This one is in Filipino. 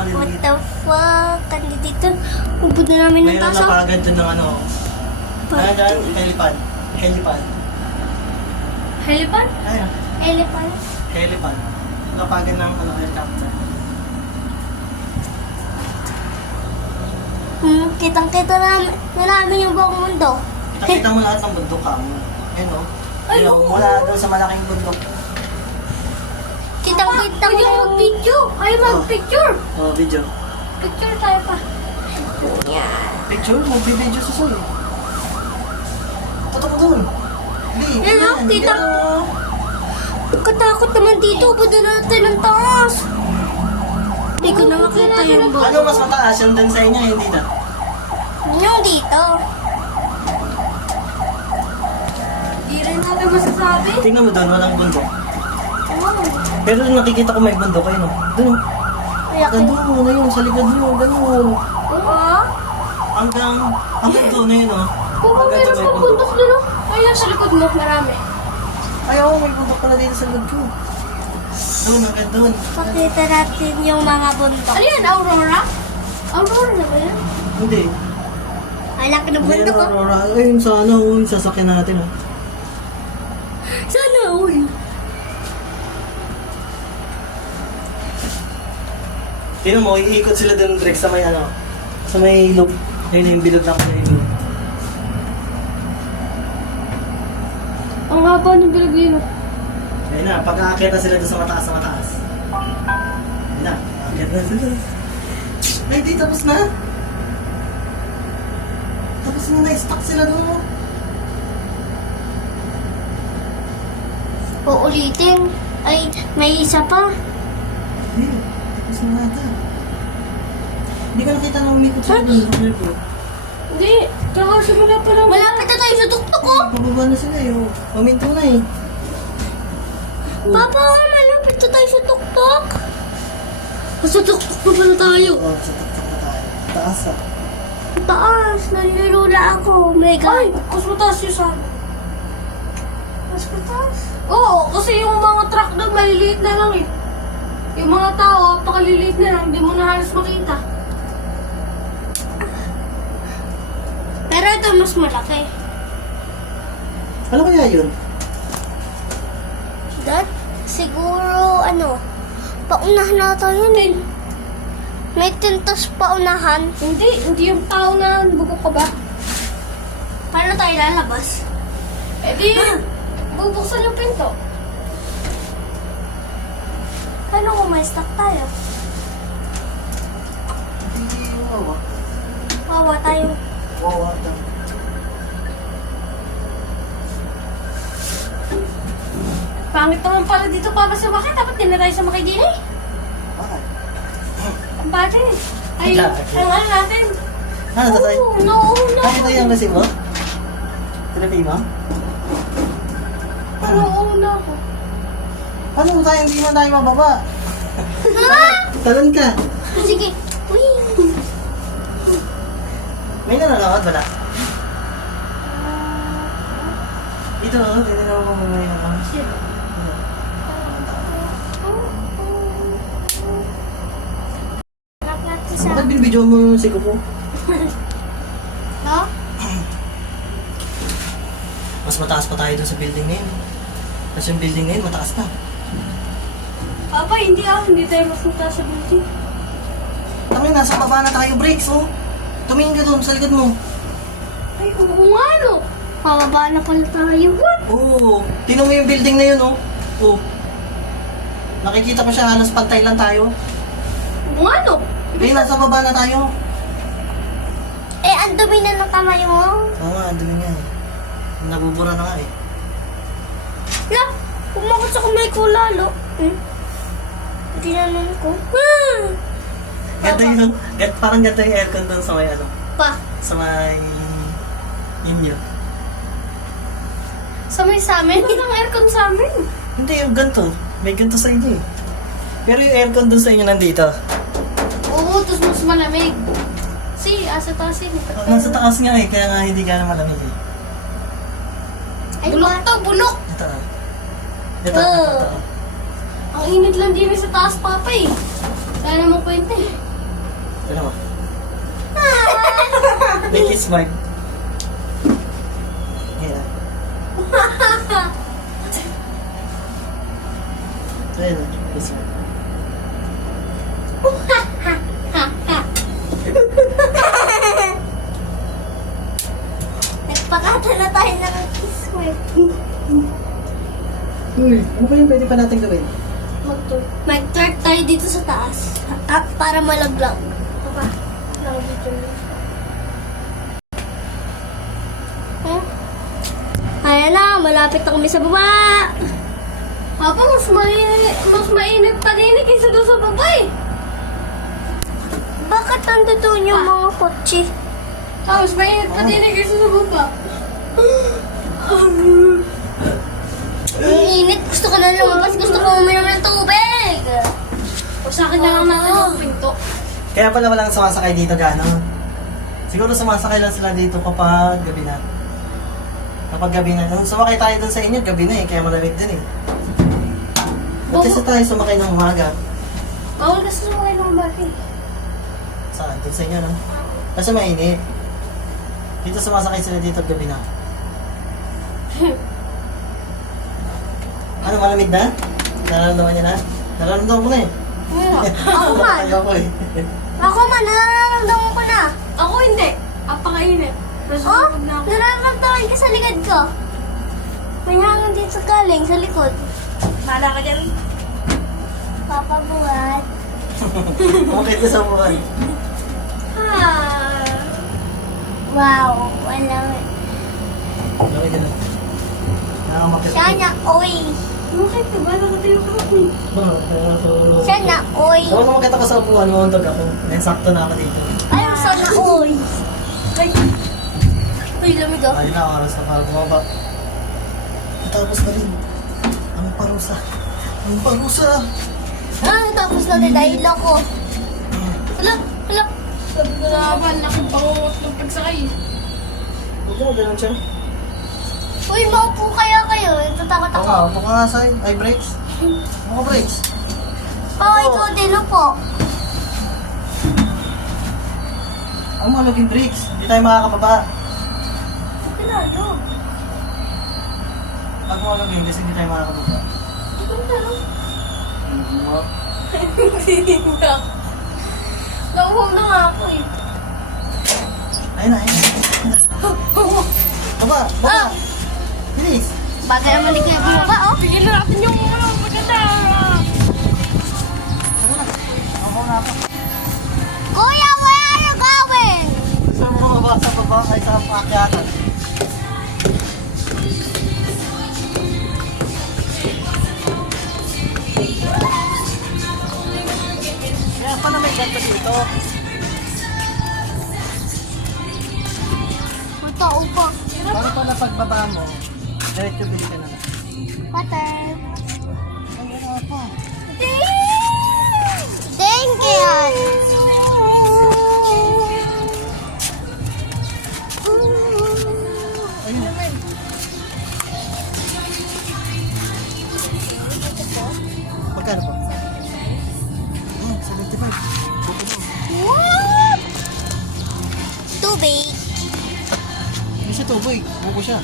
What maliliit. the fuck? Kandi dito. Ubod na namin ng Mayroon tasa. na pagad dun ng ano. Ano dyan? Helipad. Helipad. Helipad? Ayun. Elephant. Helipad. Napagan ng ano, helicopter. Kitang-kita na namin yung buong mundo. Nakita mo lahat ng bundok ka. Ayun o. Ay, Ayun, oo. mula doon sa malaking bundok. Kitang-kita mo Pwede na ako yung mag-video. Ay, mag-picture. Oh, video. Picture tayo pa. yan. Picture? Magbibideo sa solo. Tutok doon. Hindi. Yan, oh, tita. Katakot naman dito. Ubod na natin ang taas. Hindi ko na makita yung buong. Ano mas mataas? Yung dun sa inyo, hindi na. Yung dito. Di rin natin masasabi. Tingnan mo doon, walang bundok. Wow. Pero nakikita ko may bundok kayo, no? Doon, oh. Kaya Ganun, na yun, sa likod nyo, ganun. Oo. Hanggang doon na yun, oh. Kung Hanggang meron doon may pang bundok doon, oh. Ayun, sa likod mo, marami. Ay, oo, may bundok pala dito sa likod ko. Doon, hanggang doon. pakita natin yung mga bundok. Ano yan, Aurora? Aurora na ba yan? Hindi. Ang laki ng Hindi yan, bundok. Oh. Aurora. Ayun, sa ano, yung sasakyan natin, oh. Sana all. Tingnan mo, iikot sila doon, Rex, sa may ano, sa may ilog. Ayun yung bilog na sa ilog. Ang haba ng bilog yun, oh. Ayun na, pag-aakyat na sila doon sa mataas, sa mataas. Ayun na, aakyat na sila. Ay, di, tapos na. Tapos na, na-stuck sila doon, oh. Uulitin. Ay, may isa pa. Hindi, tapos na nata. Hindi ka nakita na umikot sila doon, Dr. Bro. Hindi, kakasimula pa lang. Malapit na tayo sa tuktok ko. Pababa na sila, eh, oh. Paminto na, eh. Oh. Papa, malapit na tayo sa tuktok. Sa tuktok na pala tayo. Oh, sa tuktok na tayo. Taas, ah. Taas, nalilula ako. My Ay, God. mas mataas yung sa amin. Mas mataas. Oo, kasi yung mga truck doon, maliliit na lang eh. Yung mga tao, pakaliliit na lang, hindi mo na halos makita. Pero ito mas malaki. Ano kaya yun? Dad, siguro ano, paunahan na tayo yun eh. May tintos paunahan. Hindi yung tao na bugok ka ba? Paano tayo lalabas? Eh di, bubuksan yung pinto. Paano kung may stuck tayo? Hindi, wawa. Wawa tayo. Wawa daw. Pangit naman pala dito para sa bakit. Dapat din na tayo sa makay din eh. Bakit? Ang bate. Ay, Bakit? ang ano natin. Ano to tayo? Oo, nauuna Bakit ako. tayo ang kasi mo? Tinabi mo? Nauuna ako. Paano mo tayo hindi man tayo mababa? Talon ka. Sige. Uy. May nanonood ba na? Ito, tinignan mo kung may nanonood. Harap natin sa... Bakit binibidyo mo yung siko ko? No? Mas mataas pa tayo dun sa building na yun. Tapos yung building na yun, mataas na. Papa, hindi hindi tayo mas mataas sa building. Tangin, nasa baba na tayo, Breaks, oh. Tumingin ka dun sa likod mo. Ay, oo nga no. Pababa na pala tayo. What? Oo, tinan mo yung building na yun, oh. Oh. Nakikita ko siya, halos pantay lang tayo. Oo nga no. Eh, nasa baba na tayo. Eh, ang dumi na ng kamay mo. Oo nga, ang dumi nga eh. Nabubura na nga eh. La, pumakot sa kamay ko lalo. Tinanon ko. Ganda yun. Parang ganda yung aircon doon sa may ano. Pa. Sa may... inyo. Sa may sa amin, walang aircon sa amin. Hindi, yung ganito. May ganito sa inyo eh. Pero yung aircon doon sa inyo nandito. Oo, tapos mas malamig. Si, asa taas yun. Nasa taas nga eh, kaya nga hindi ka na malamig eh. Ay, Bulok to, bulok. Ito ah. Ito, ito. Ang init lang din sa taas, papa eh. Kaya naman kwenta eh. Tignan mo. May kiss mark. Ayan. Ayan, kiss mark. Nagpakata na tayo ng kiss mo. Uy, ano ba yung pwede pa natin gawin? Mag-twerk tayo dito sa taas. Para malaglag. Papa, lang dito. Huh? Ayan na, malapit na kami sa baba. Papa, mas mainit pa din kaysa doon sa baba eh. Bakit nandito yung mga kotse? Tapos mainit pa din kaysa sa baba. Ang init, gusto ko na lumabas. Gusto ko uminom ng tubig. O sa akin na lang natin yung pinto. Kaya pala walang sumasakay dito gano'n. Siguro sumasakay lang sila dito kapag gabi na. Kapag gabi na. Nung sumakay tayo dun sa inyo, gabi na eh. Kaya malamig din eh. Ba't kasi tayo sumakay ng umaga? Bawal kasi sumakay ng baki. Saan? Dun sa inyo, no? Kasi mainit. Dito sumasakay sila dito gabi na. Ano, malamig na? Nararamdaman niya na? Nararamdaman mo na eh. Ako man. Ayoko eh. Ako man, nararamdaman ko na. Ako hindi. Apakainit. Oh, Nasusunod na ako. nararamdaman ka sa likod ko. May hangin dito galing sa likod. Bahala ka dyan. Papa Buwan. Umakit ka sa buwan. Ah. Wow, wala. Laway ka na. Nakakamakit. Sana, oy. Bakit ka ba? Nakatayo ka ako eh. Sana, oy. Kapag umakit ako sa upuan, mauntog ako. Ngayon, sakto na ako dito. Ayaw, sana, oy. Ay. Uy, lamig ah. Ayun na, oras na para bumaba. Natapos na rin. Ang parusa. Ang parusa. Tapos na din dahil ako. Hala, hala. Sabi ko na ba, laking pangungot ng pagsakay. Huwag mo, ganun siya. Uy, maupo kaya kayo. Tatakot Oo ako. nga, upo ka nga sa'yo. Ay, brakes. Ano brakes? Oo, ikaw din po. Ang mga laging brakes. Hindi tayo makakababa. Pinalo. Pag mga laging brakes, hindi tayo makakababa. Hindi na. Nauhaw na nga ako eh. Ayun na, ayun na. Baba, baba. Bilis. Bagay naman di kayo bumaba, oh. Bigyan na natin yung maganda. Tara na. Ako na ako. Kuya, where are you going? Gusto mo baba sa baba ay sa paakyatan. Kaya pa na may ganto dito. Matao pa. Para pala pagbaba mo, diretso bilis ka na. Water. Ay, ano pa? Thank you. Ayun naman. Magkano po? 75. Buko mo. What? Tubig. Hindi siya tuboy. Buko siya.